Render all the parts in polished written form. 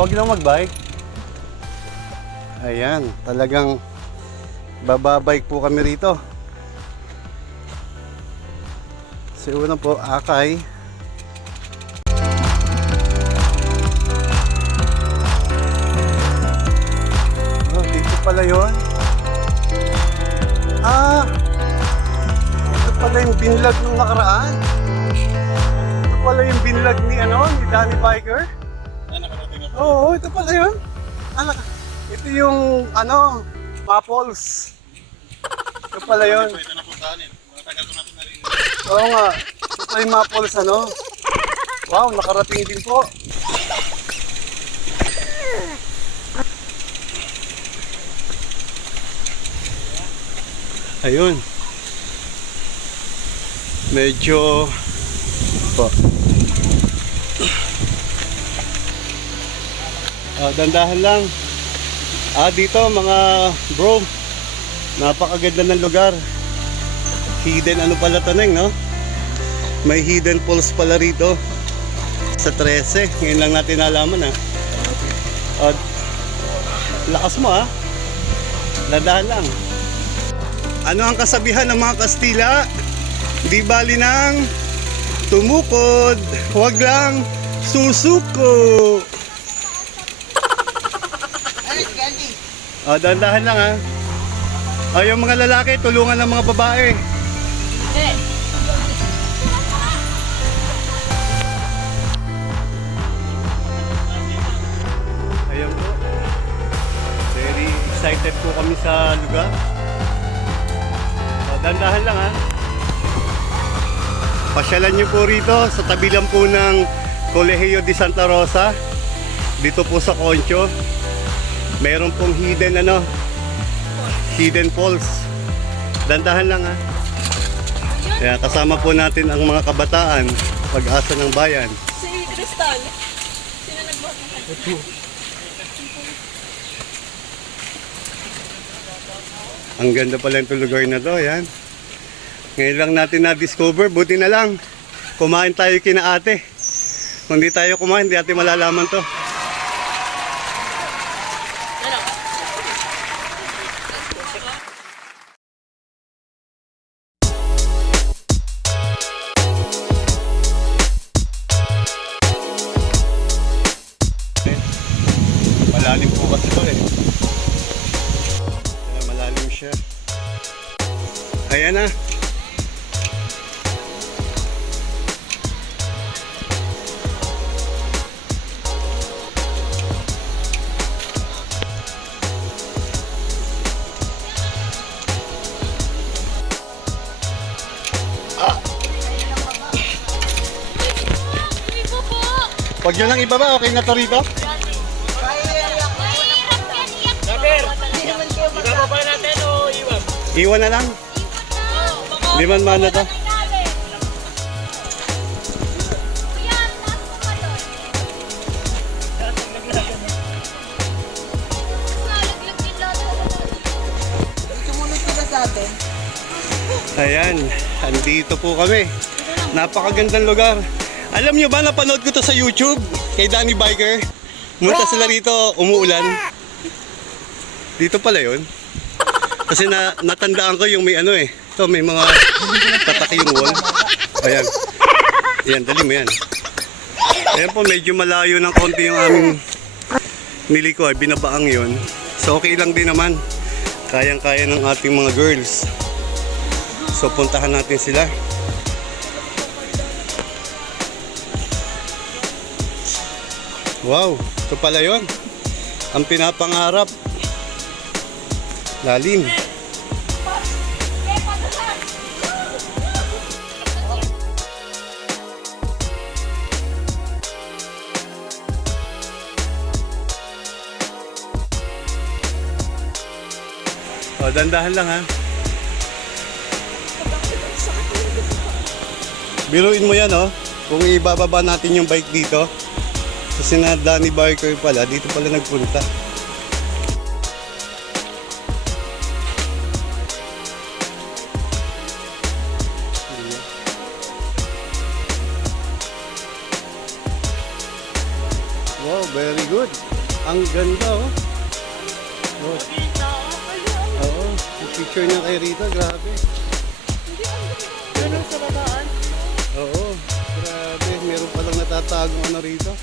Huwag lang magbike. Ayan, talagang bababike po kami rito. Si una po, Akay. Oh, dito pala yun. Ito pala yung binlag nung nakaraan. Ito pala yung binlag ni Danny Biker. Oo, ito pala yun. Ito yung Maples. Ito pala yun. Oo nga. Ito pala yung Maples Wow, nakarating din po. Ayun. Medyo dandahan lang. Dito mga bro, napakaganda ng lugar. Hidden pala taneng, no? May hidden falls pala rito sa 13. Ngayon lang natin nalaman, lakas mo, dandahan lang. Ano ang kasabihan ng mga Kastila? Di bali ng tumukod, huwag lang susuko. Dahan-dahan lang yung mga lalaki tulungan ng mga babae. Ayan po. Very excited po kami sa lugar. Dahan-dahan lang Pasyalan nyo po rito sa tabi lang po ng Colegio de Santa Rosa. Dito po sa Concho. Meron pong hidden falls. Dandahan lang Kaya kasama po natin ang mga kabataan, pag-asa ng bayan. Si Crystal, sino nagbuhat? Ang ganda pala yung lugar na to, yan. Ngayon lang natin na-discover, buti na lang. Kumain tayo kina ate. Kung di tayo kumain, di natin malalaman to. Malalim po kasi ito eh. Kaya malalim siya. Ayan na. Huwag nyo lang ibaba, okay na to rito? Ibaba natin o iwan? Iwan na lang. Liman man na to. Ayan, andito po kami. Napakagandang lugar. Alam nyo ba, napanood ko to sa YouTube kay Danny Biker. Pumunta sila rito, umuulan. Dito pala yun. Kasi natandaan ko yung may ano eh. Ito, may mga tataki yung wall. Ayan. Ayan, dali mo yan. Ayan po, medyo malayo ng konti yung aming niliko ay binabaang yun. So okay lang din naman. Kayang-kaya ng ating mga girls. So puntahan natin sila. Wow, ito pala yun. Ang pinapangarap. Lalim. O, dandahan lang ha. Biruin mo yan kung ibababa natin yung bike dito. Kasi na Danny Biker pala, dito pala nagpunta. Wow, very good. Ang ganda oh. Oo, yung picture niya kay Rita, grabe. Ganun sa babaan. Oo, grabe. Meron palang natatagong ano rito.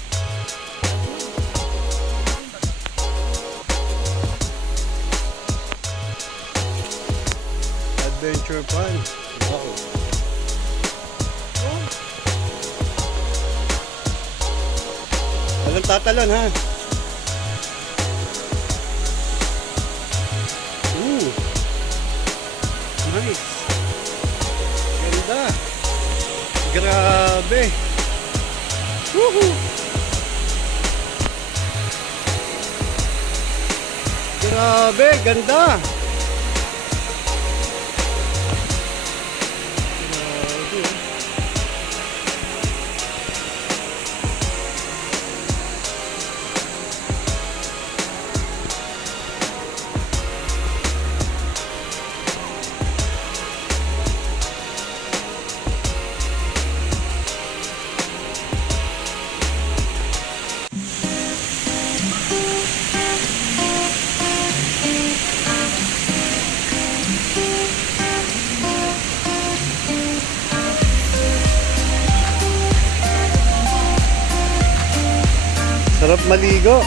Adventure fun. Wow. Walang tatalon ha. Nice. Ganda. Grabe. Woohoo. Grabe, ganda. Sarap maligo.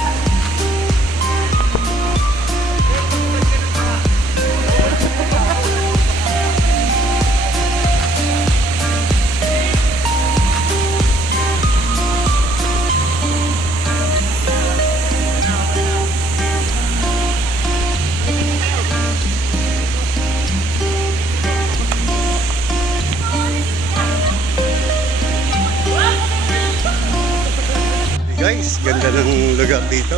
Guys, ganda ng lugar dito.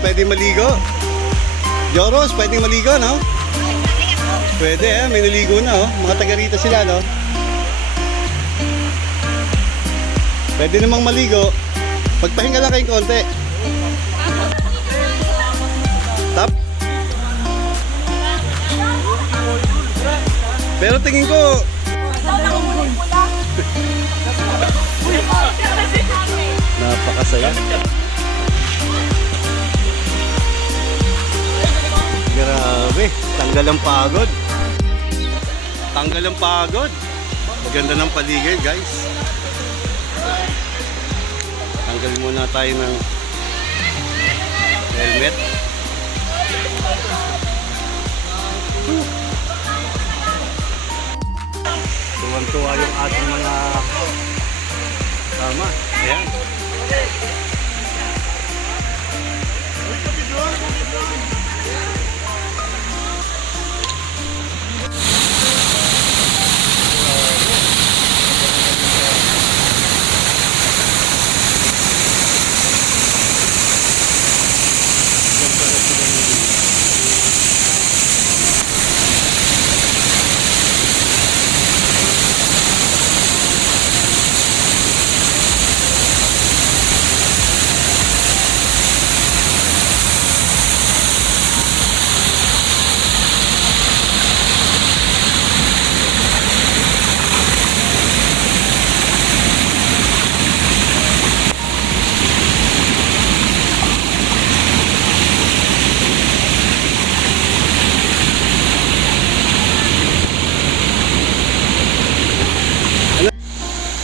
Pwede maligo. Joros, pwedeng maligo, no? Pwede, may naligo na, oh. Mga taga rito sila, no? Pwede namang maligo. Pagpahinga lang kayong konti. Tap. Pero tingin ko, napakasaya. Grabe, tanggal ang pagod. Tanggal ang pagod. Ganda ng paligid, guys. Tanggal muna tayo ng helmet. Tuwan-tuwa yung ating mga kasama. Ayan.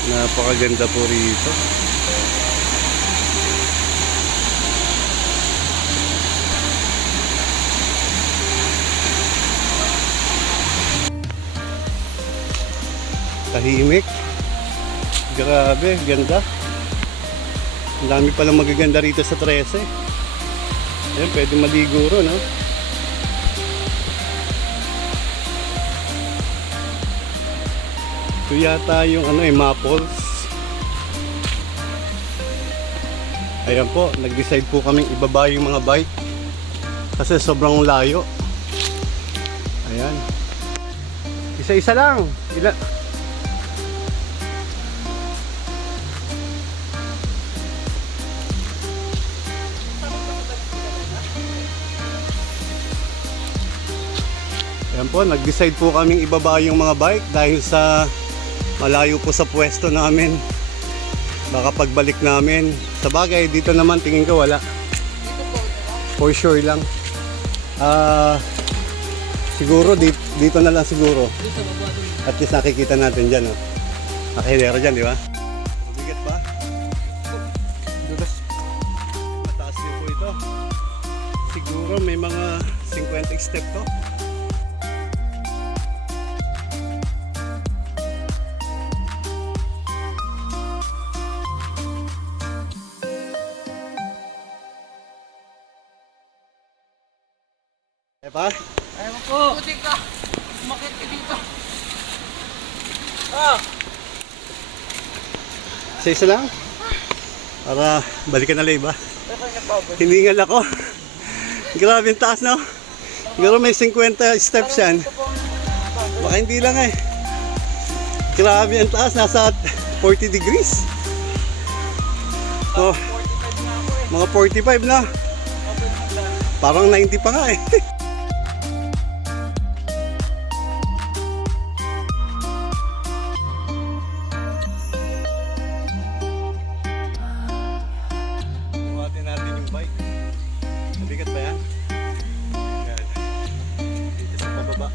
Napakaganda po rito. Tahimik. Grabe, ganda. Ang dami palang magaganda rito sa 13. Ayan, pwede maligo ro, no? Ito yata yung Maples. Ayan po, nag-decide po kaming ibaba yung mga bike kasi sobrang layo. Ayan. Isa-isa lang. Ayan po, nag-decide po kaming ibaba yung mga bike dahil sa malayo po sa pwesto namin. Baka pagbalik namin. Sa bagay, dito naman tingin ko wala. For sure lang. Siguro dito na lang siguro. At least nakikita natin dyan. Oh. Nakahilero dyan, di ba? Mabigat ba? Mataas din po ito. Siguro may mga 50 step to. Pa? Ayaw ko. Puti ka. Umakit ka dito. Ah! Isa lang? Para balikan na live ba? Hiningal ako. Grabe yung taas, no? Siguro may 50 steps yan. Baka hindi lang eh. Grabe ang taas. Nasa 40 degrees. Oh, mga 45 na. Parang 90 pa nga eh. Mabigat ba yan? Yan. Dito sa pababa.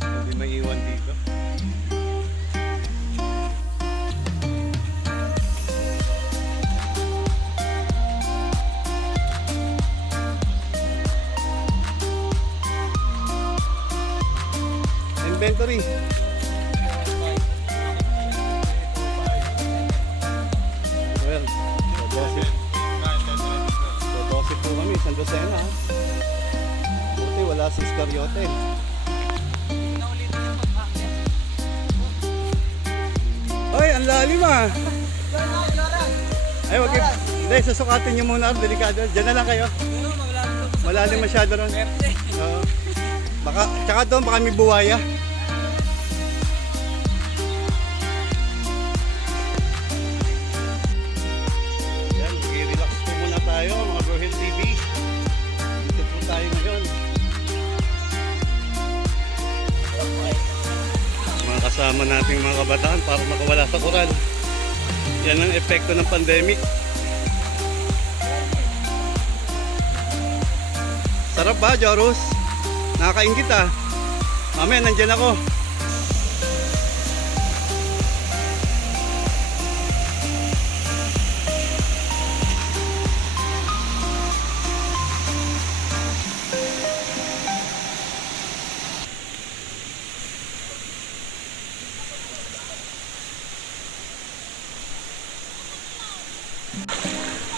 Hindi may iwan dito. Inventory. Well, dodosip po kami, isang dosena ha. Buti wala si Iscariote. Ay, ang lalim ah. Ay, wag Hindi, susukatin nyo muna. Delikado. Diyan na lang kayo. Malalim masyado ron. Oo. Baka, tsaka doon, baka may buwaya. Yan, mag-relax po muna tayo, mga Brohill TV. Dito po tayo ngayon. Mga kasama nating mga kabataan para makawala sa koral. Yan ang epekto ng pandemic. Sarap ba, Joros? Nakakaingit ah. Mamaya, nandyan ako.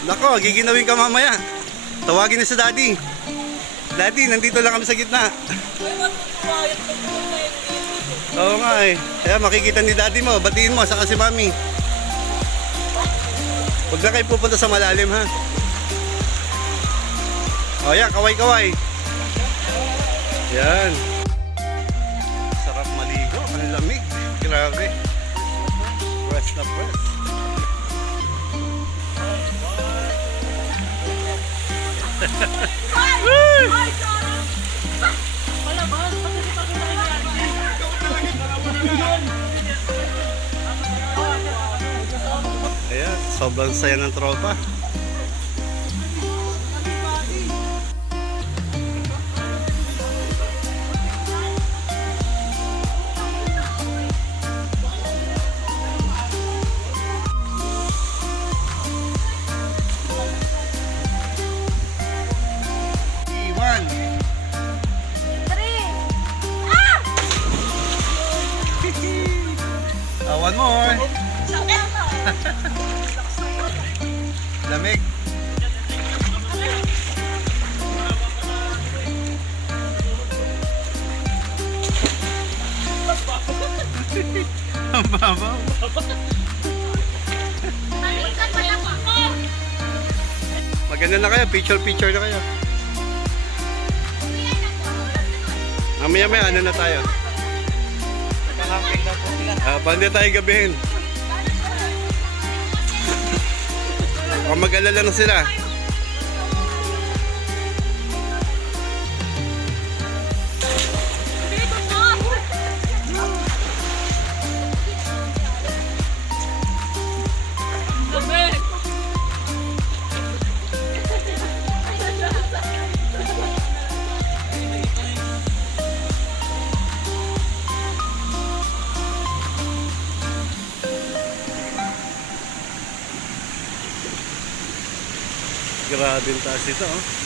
Nako, giginawin ka mamaya. Tawagin na sa daddy. Daddy, nandito lang kami sa gitna. Oo nga eh. Kaya makikita ni daddy mo, batiin mo, saka si mami. Huwag na kayo pupunta sa malalim ha. O yan, kaway-kaway. Yan. Sarap maligo, ang lamig. Grabe. Press na press. Ayan, sobrang saya ng tropa. One more. Lamig. Ang babaw. Maganda na kayo, picture na kayo. Mamaya ano na tayo? Pandi tayo gabihin. O mag-alala na sila. Grabe yung taas ito, oh.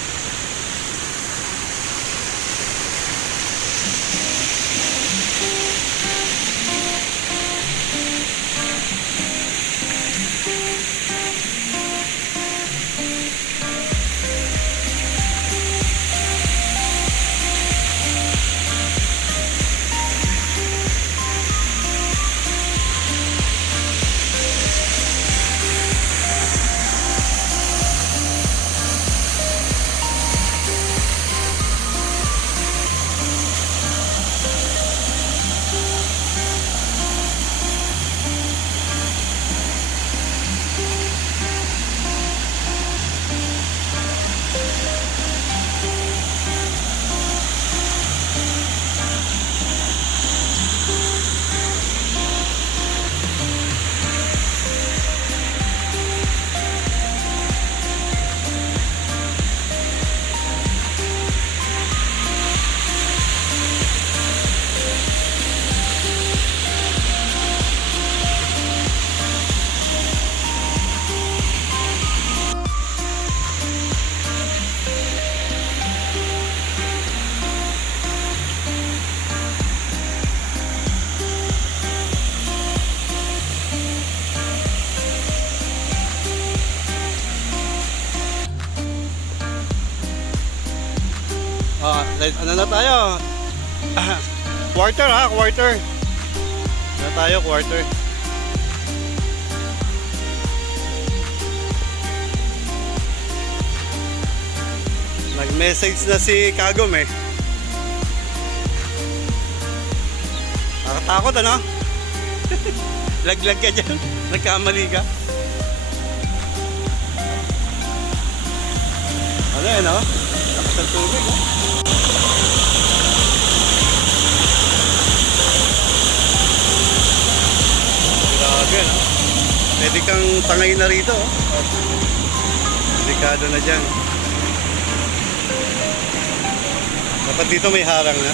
Ano na tayo? Quarter ha, quarter. Ano na tayo, quarter. Message na si Kagom eh. Nakatakot ano? Laglag ka dyan. Nagkamali ka. Ano yan oh? Lakas ng tubig oh. Grabe no? Pwede kang tangay na rito oh. Delikado na dyan. Dapat dito may harang na.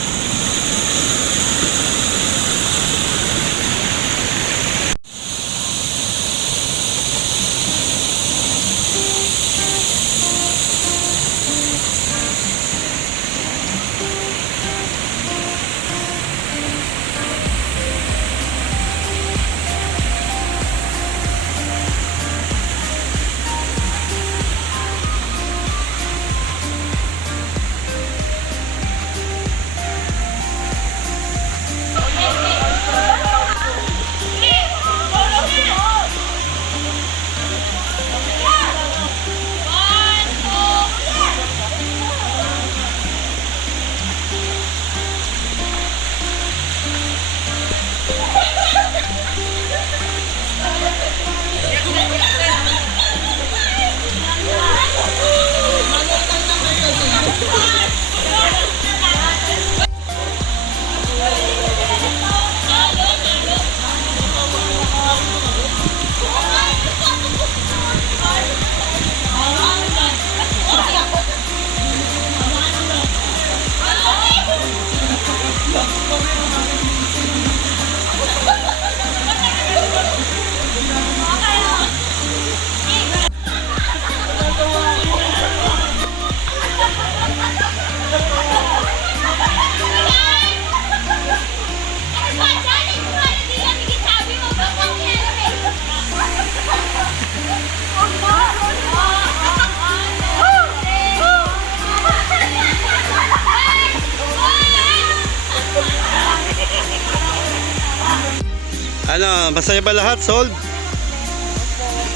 Ano, masaya ba lahat, Sold?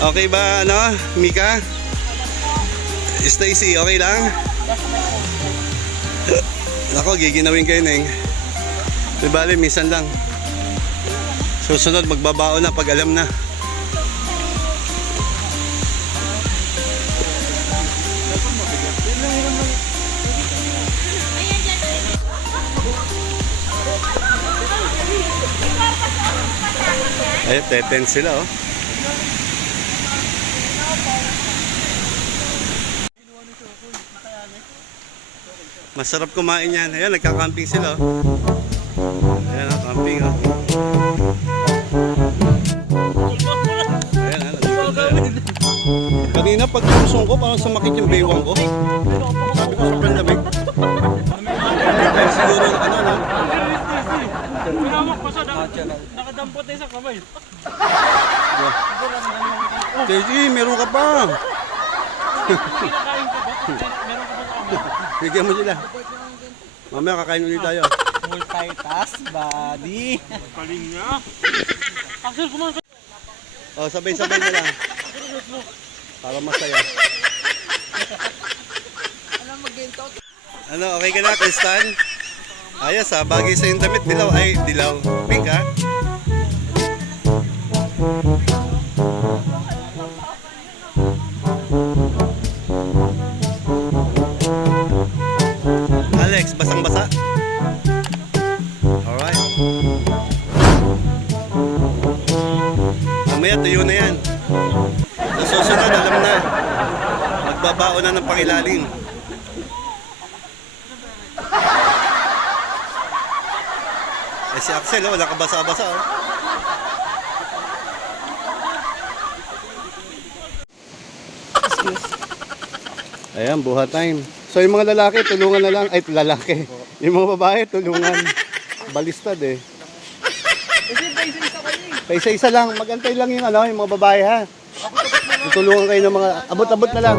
Okay ba, ano, Mika? Stacy, okay lang? Ako, giginawin kayo, Neng. Di bale, minsan lang. Susunod, magbabao na pag alam na. Ay, teten sila oh. Masarap kumain yan. Ayan, nagka-camping sila oh. Ayan oh, camping oh. Ayan oh, nagka-camping. Kanina pag lusong ko, parang sumakit yung baywang ko. Sabi ko, sobrang lamig. Kaya siguro, ano no? Pinawak pa siya, nakadampot na isang kamay. Kasi meron ka pa. Kinakain ka ba? Meron ka ba sa kamay? Bigyan mo sila. Mamaya kakain ulit tayo. Multitask, buddy. Kaling niya. Axel, kumain ka. Oh, sabay-sabay na lang. Para masaya. Ano, okay ka na, Tristan? Ayos ha, bagay sa yung damit. Dilaw, ay, dilaw. Pink ha? Alex, basang-basa? Alright. Mamaya, tuyo na yan. Sa susunod, alam na. Magbabao na ng pangilalim. Eh si Axel, oh, nakabasa-basa oh. Ayan, buha time. So yung mga lalaki, tulungan na lang. Ay, lalaki. Yung mga babae, tulungan. Balistad eh. Paisa-isa lang. Magantay lang yung, ano, yung mga babae ha. Tutulungan kayo ng mga abot-abot na lang.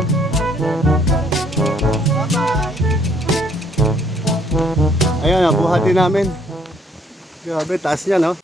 Ayan, buhatin namin. Grabe, taas niya, no?